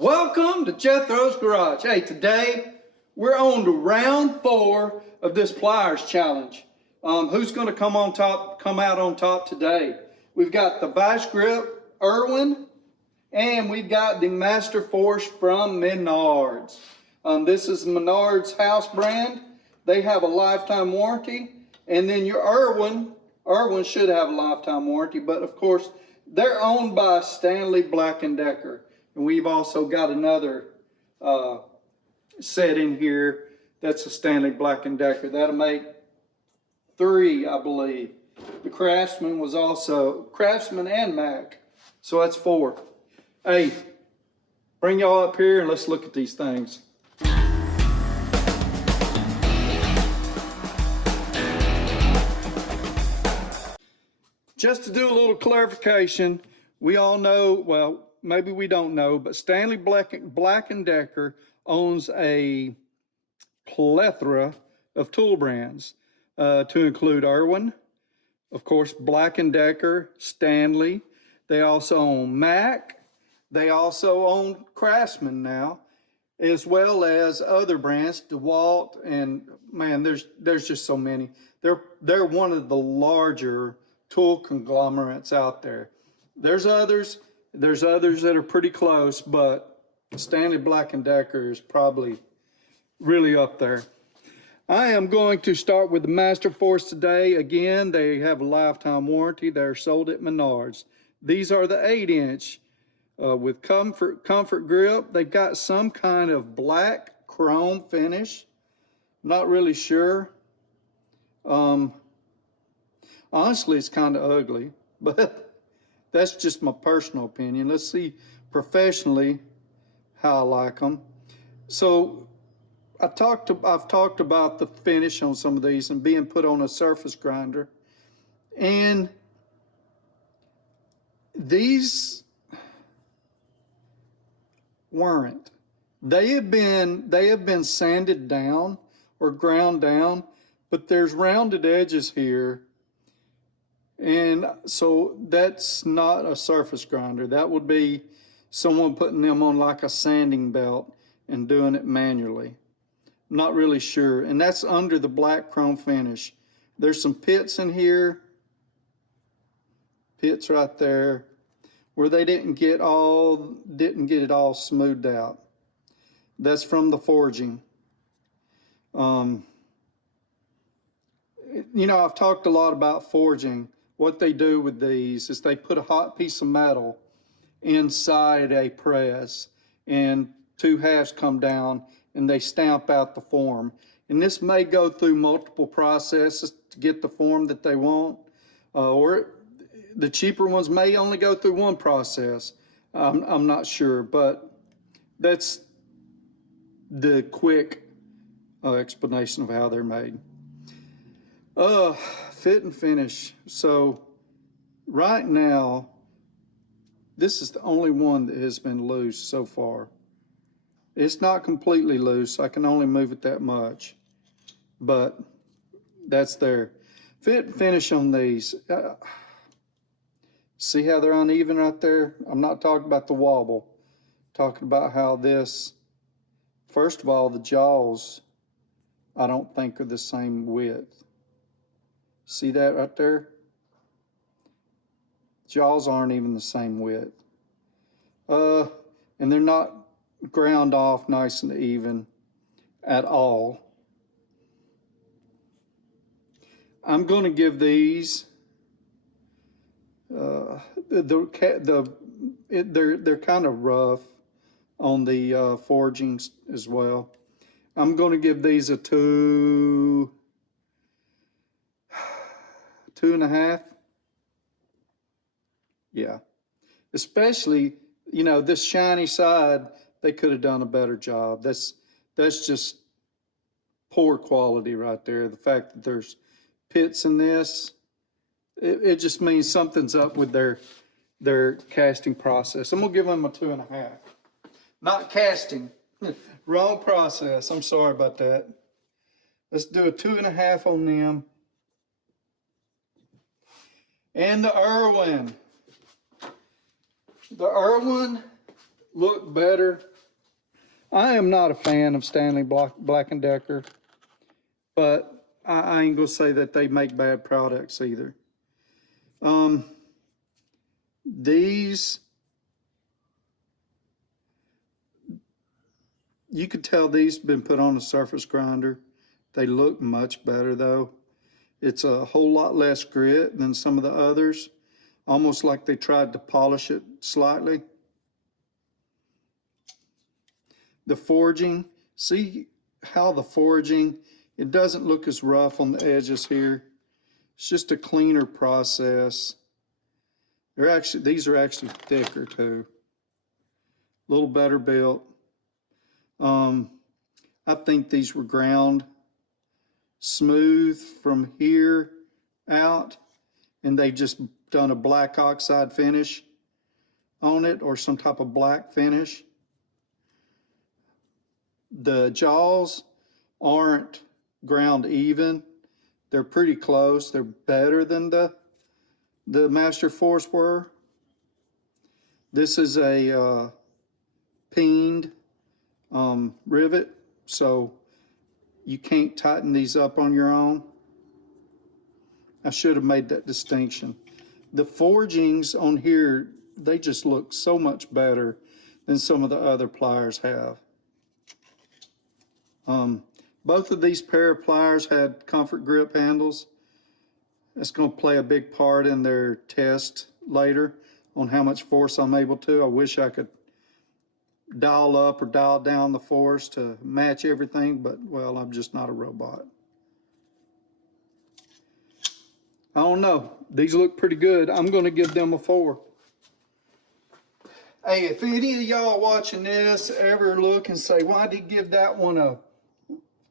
Welcome to Jethro's Garage. Hey, today we're on to round 4 of this pliers challenge. Who's going to come out on top today? We've got the Vice Grip Irwin, and we've got the Masterforce from Menards. This is Menards house brand. They have a lifetime warranty, and then your Irwin should have a lifetime warranty, but of course they're owned by Stanley Black & Decker. And we've also got another set in here that's a Stanley Black & Decker. That'll make 3, I believe. The Craftsman was also Craftsman and Mac, so that's 4. Hey, bring y'all up here and let's look at these things. Just to do a little clarification, we all know, well, maybe we don't know, but Stanley Black & Decker owns a plethora of tool brands to include Irwin, of course, Black & Decker, Stanley. They also own Mac. They also own Craftsman now, as well as other brands, DeWalt, and man, there's just so many. They're one of the larger tool conglomerates out there. There's others that are pretty close, but Stanley Black & Decker is probably really up there. I am going to start with the Masterforce today. Again, they have a lifetime warranty. They're sold at Menards. These are the 8-inch with comfort grip. They've got some kind of black chrome finish. Not really sure. Honestly, it's kind of ugly, but that's just my personal opinion. Let's see professionally how I like them. So I've talked about the finish on some of these and being put on a surface grinder. And these weren't. They have been sanded down or ground down, but there's rounded edges here. And so that's not a surface grinder. That would be someone putting them on like a sanding belt and doing it manually. I'm not really sure. And that's under the black chrome finish. There's some pits in here. Pits right there where they didn't get it all smoothed out. That's from the forging. You know, I've talked a lot about forging. What they do with these is they put a hot piece of metal inside a press and 2 halves come down and they stamp out the form. And this may go through multiple processes to get the form that they want, or the cheaper ones may only go through one process. I'm not sure, but that's the quick explanation of how they're made. Fit and finish. So right now, this is the only one that has been loose so far. It's not completely loose. I can only move it that much, but that's there. Fit and finish on these. See how they're uneven right there? I'm not talking about the wobble. I'm talking about how this, first of all, the jaws, I don't think are the same width. See that right there? Jaws aren't even the same width. And they're not ground off nice and even at all. I'm going to give these they're kind of rough on the forgings as well. I'm going to give these a 2.5. Yeah, especially, you know, this shiny side, they could have done a better job. That's just poor quality right there. The fact that there's pits in this, it just means something's up with their casting process. I'm gonna give them a 2.5. Not casting, wrong process. I'm sorry about that. Let's do a 2.5 on them. And the Irwin. The Irwin looked better I am not a fan of Stanley Black & Decker, but I ain't gonna say that they make bad products either. These, you could tell these been put on a surface grinder. They look much better though. It's a whole lot less grit than some of the others, almost like they tried to polish it slightly. The forging, see how the forging, it doesn't look as rough on the edges here. It's just a cleaner process. These are actually thicker too. A little better built. I think these were ground smooth from here out, and they've just done a black oxide finish on it, or some type of black finish. The jaws aren't ground even. They're pretty close. They're better than the Masterforce were. This is a peened rivet, so you can't tighten these up on your own. I should have made that distinction. The forgings on here, they just look so much better than some of the other pliers have. Both of these pair of pliers had comfort grip handles. That's going to play a big part in their test later on how much force I'm able to. I wish I could dial up or dial down the force to match everything, but well, I'm just not a robot. I don't know. These look pretty good. I'm going to give them a 4. Hey, if any of y'all watching this ever look and say, why did you give that one a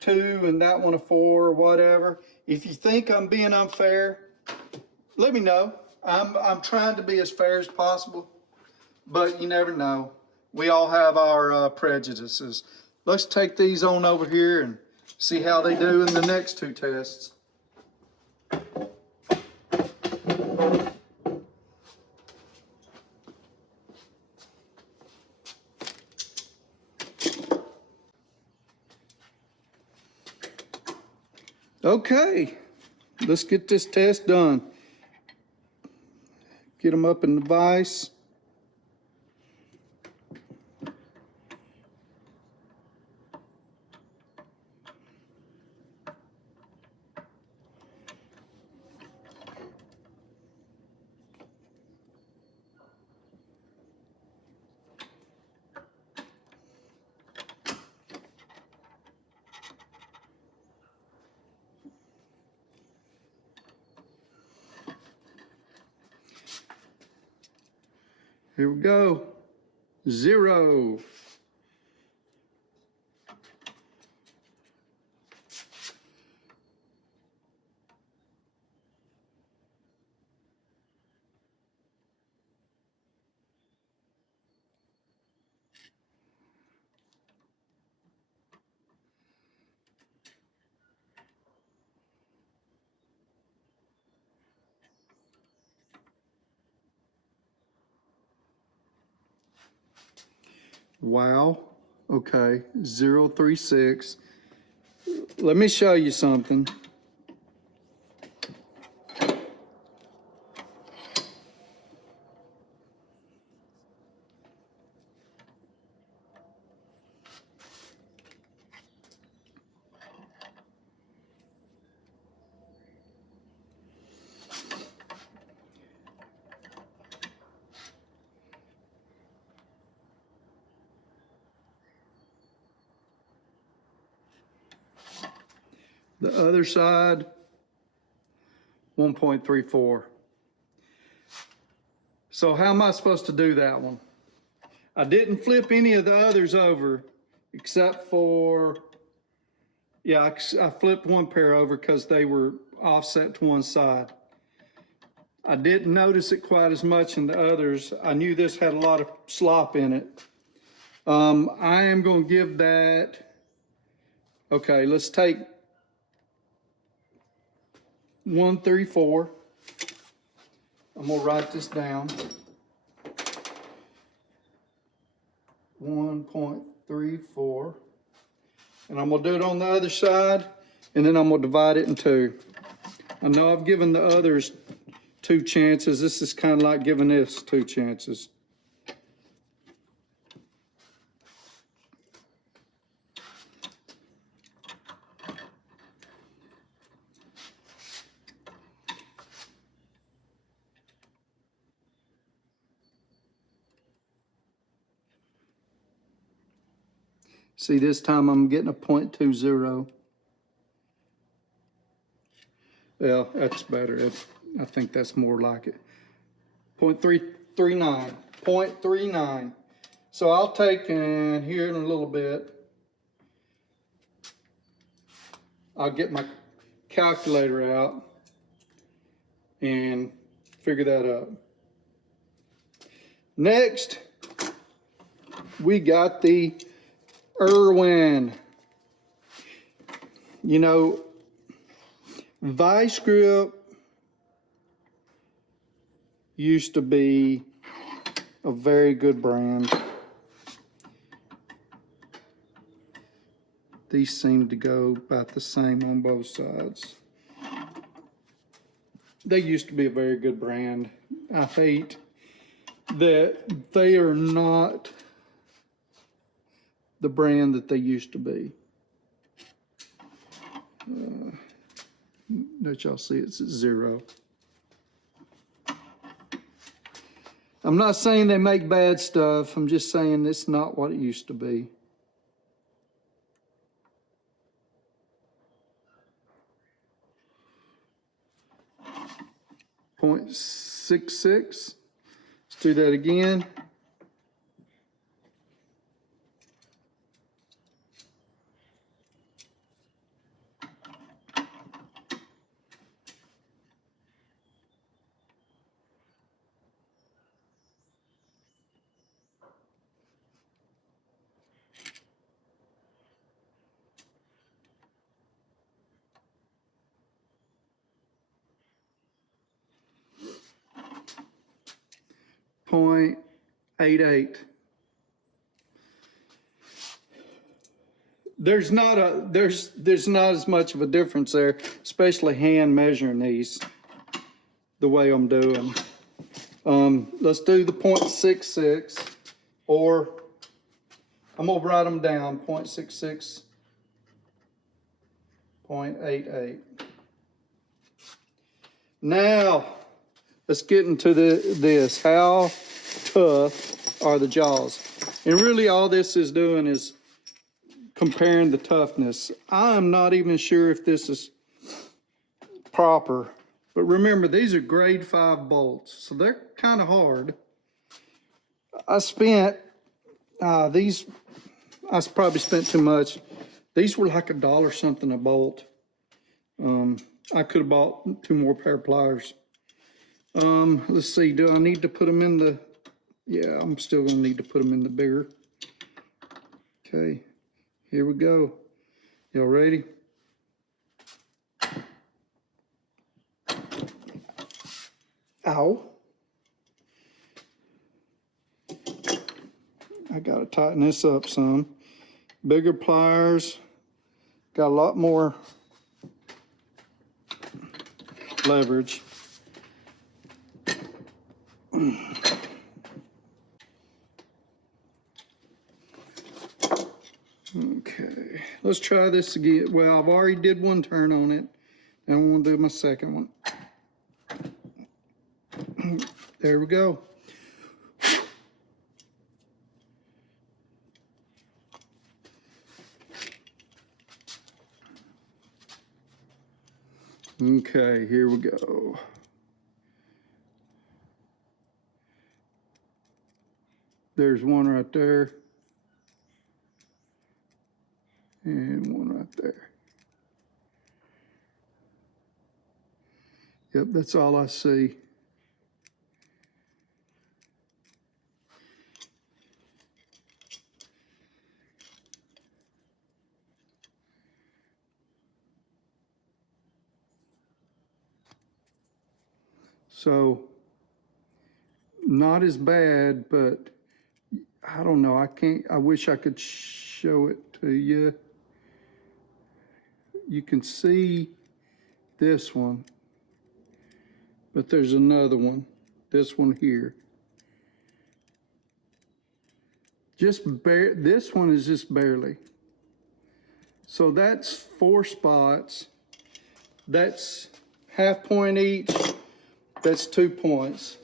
2 and that one a 4 or whatever, if you think I'm being unfair, let me know. I'm trying to be as fair as possible, but you never know. We all have our prejudices. Let's take these on over here and see how they do in the next 2 tests. Okay, let's get this test done. Get them up in the vise. Here we go. 0. Wow. Okay. 036. Let me show you something. The other side, 1.34. So how am I supposed to do that one? I didn't flip any of the others over except for, yeah, I flipped one pair over because they were offset to one side. I didn't notice it quite as much in the others. I knew this had a lot of slop in it. I am going to give that, okay, let's take 134. I'm going to write this down. 1.34. 3, 4. And I'm gonna do it on the other side, and then I'm gonna divide it in two. I know I've given the others 2 chances. This is kind of like giving this 2 chances. See, this time I'm getting a 0.20. Well, that's better. I think that's more like it. 0.339. 0.39. So I'll take, and here in a little bit, I'll get my calculator out and figure that out. Next, we got the Irwin. You know, vice grip used to be a very good brand. These seem to go about the same on both sides. They used to be a very good brand. I hate that they are not the brand that they used to be. Let y'all see it's at 0. I'm not saying they make bad stuff. I'm just saying it's not what it used to be. .66. Let's do that again. .88. There's not as much of a difference there, especially hand measuring these the way I'm doing. Let's do the .66, or I'm gonna write them down. .66, .88. Now let's get into this. How tough are the jaws? And really all this is doing is comparing the toughness. I'm not even sure if this is proper, but remember these are grade 5 bolts, so they're kind of hard. I spent these, I probably spent too much. These were like $1 something a bolt. I could have bought 2 more pair of pliers. Let's see, do I need to put them in the, yeah, I'm still gonna need to put them in the bigger. Okay, here we go. Y'all ready? Ow. I gotta tighten this up some. Bigger pliers, got a lot more leverage. Okay, let's try this again. Well, I've already did one turn on it. Now I'm gonna do my second one. There we go. Okay, here we go. There's one right there. And one right there. Yep, that's all I see. So, not as bad, but I don't know, I can't, I wish I could show it to you. You can see this one, but there's another one, this one here. This one is just barely. So that's 4 spots. That's half point each. That's 2 points.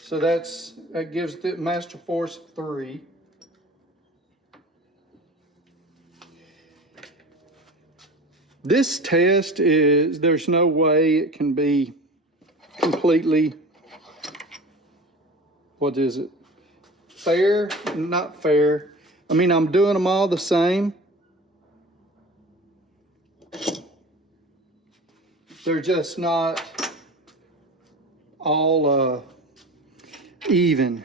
So that gives the Masterforce 3. This test is, there's no way it can be completely, what is it? Fair, not fair. I mean, I'm doing them all the same. They're just not all even.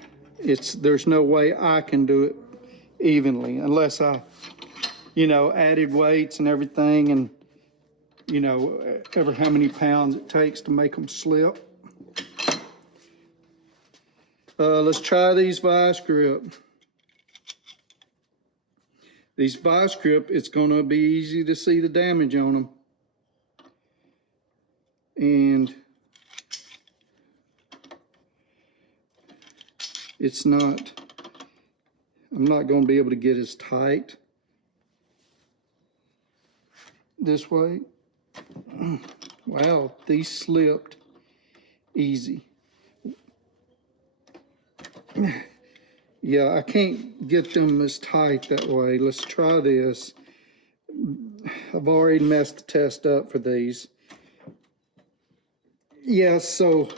There's no way I can do it evenly unless I, added weights and everything, and ever how many pounds it takes to make them slip. Let's try these vice grip. These vice grip, it's gonna be easy to see the damage on them. And I'm not gonna be able to get as tight this way. Wow, these slipped easy. Yeah, I can't get them as tight that way. Let's try this. I've already messed the test up for these. Yeah, so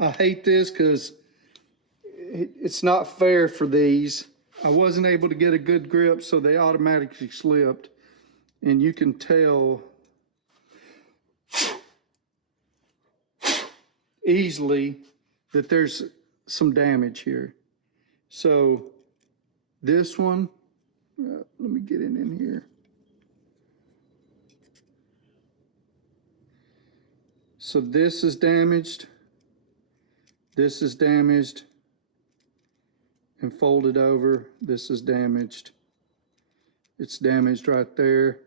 I hate this because it's not fair for these. I wasn't able to get a good grip, so they automatically slipped. And you can tell easily that there's some damage here. So this one, let me get it in here. So this is damaged, this is damaged, and folded over. This is damaged. It's damaged right there.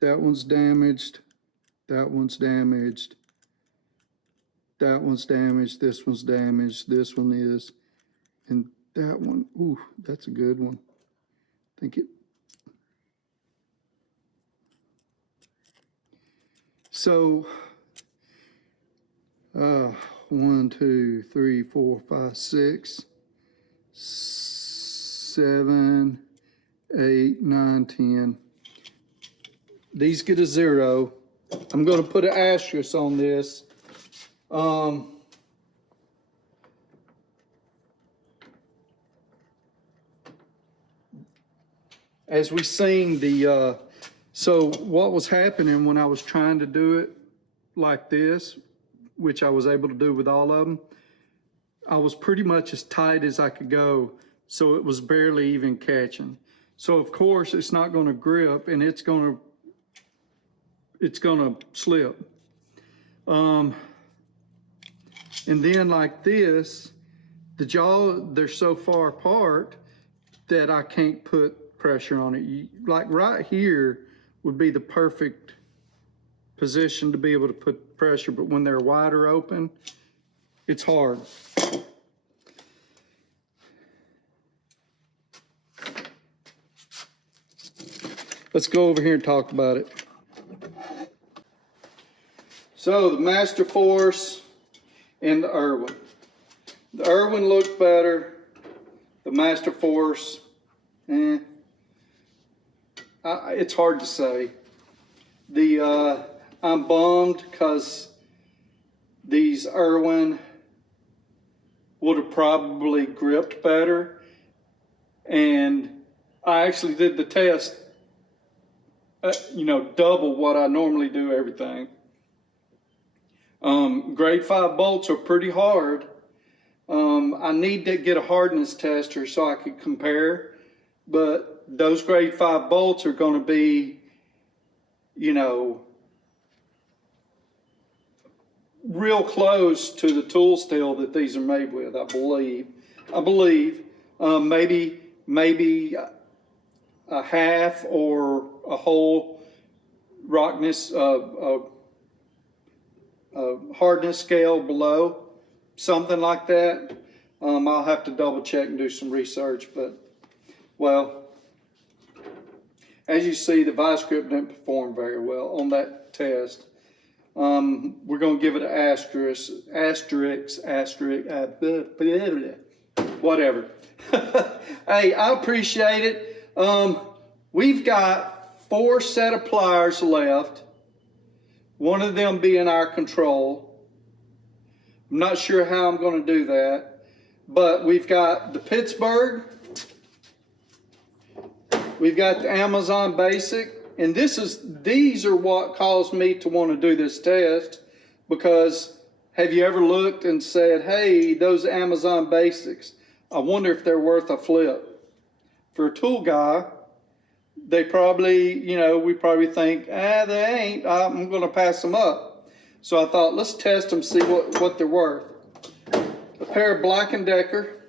That one's damaged. That one's damaged. That one's damaged. This one's damaged. This one is. And that one, ooh, that's a good one. I think it. So, 1, 2, 3, 4, 5, 6, 7, 8, 9, 10. These get a 0. I'm going to put an asterisk on this. As we seen so what was happening when I was trying to do it like this, which I was able to do with all of them, I was pretty much as tight as I could go, so it was barely even catching. So of course it's not going to grip, and it's going to slip. And then like this, the jaw, they're so far apart that I can't put pressure on it. Like right here would be the perfect position to be able to put pressure, but when they're wider open, it's hard. Let's go over here and talk about it. So the Masterforce and the Irwin. The Irwin looked better. The Masterforce, it's hard to say. I'm bummed because these Irwin would have probably gripped better, and I actually did the test, double what I normally do everything. Grade 5 bolts are pretty hard. I need to get a hardness tester so I could compare, but those grade 5 bolts are going to be, you know, real close to the tool steel that these are made with, I believe. Maybe a half or a whole roughness, hardness scale below, something like that. I'll have to double check and do some research, but, well, as you see, the vice grip didn't perform very well on that test. We're going to give it an asterisk, whatever. Hey, I appreciate it. We've got 4 set of pliers left, one of them being our control. I'm not sure how I'm going to do that, but we've got the Pittsburgh, we've got the Amazon Basic, and these are what caused me to want to do this test, because have you ever looked and said, hey, those Amazon Basics, I wonder if they're worth a flip? For a tool guy, they probably, you know, we probably think, they ain't, I'm going to pass them up. So I thought, let's test them, see what they're worth. A pair of Black & Decker,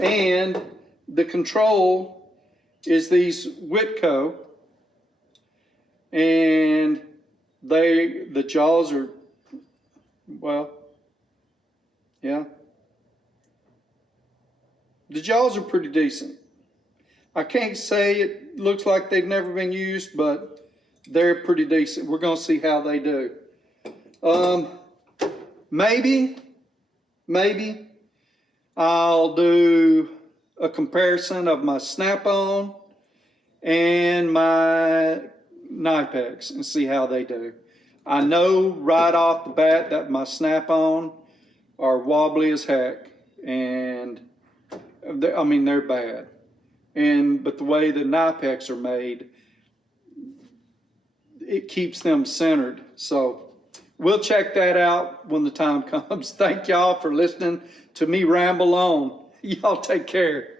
and the control is these Whitco, and the jaws are, well, yeah. The jaws are pretty decent. I can't say it looks like they've never been used, but they're pretty decent. We're going to see how they do. Maybe I'll do a comparison of my snap-on and my Knipex and see how they do. I know right off the bat that my snap-on are wobbly as heck, and they're bad. But the way the Knipex are made, it keeps them centered. So we'll check that out when the time comes. Thank y'all for listening to me ramble on. Y'all take care.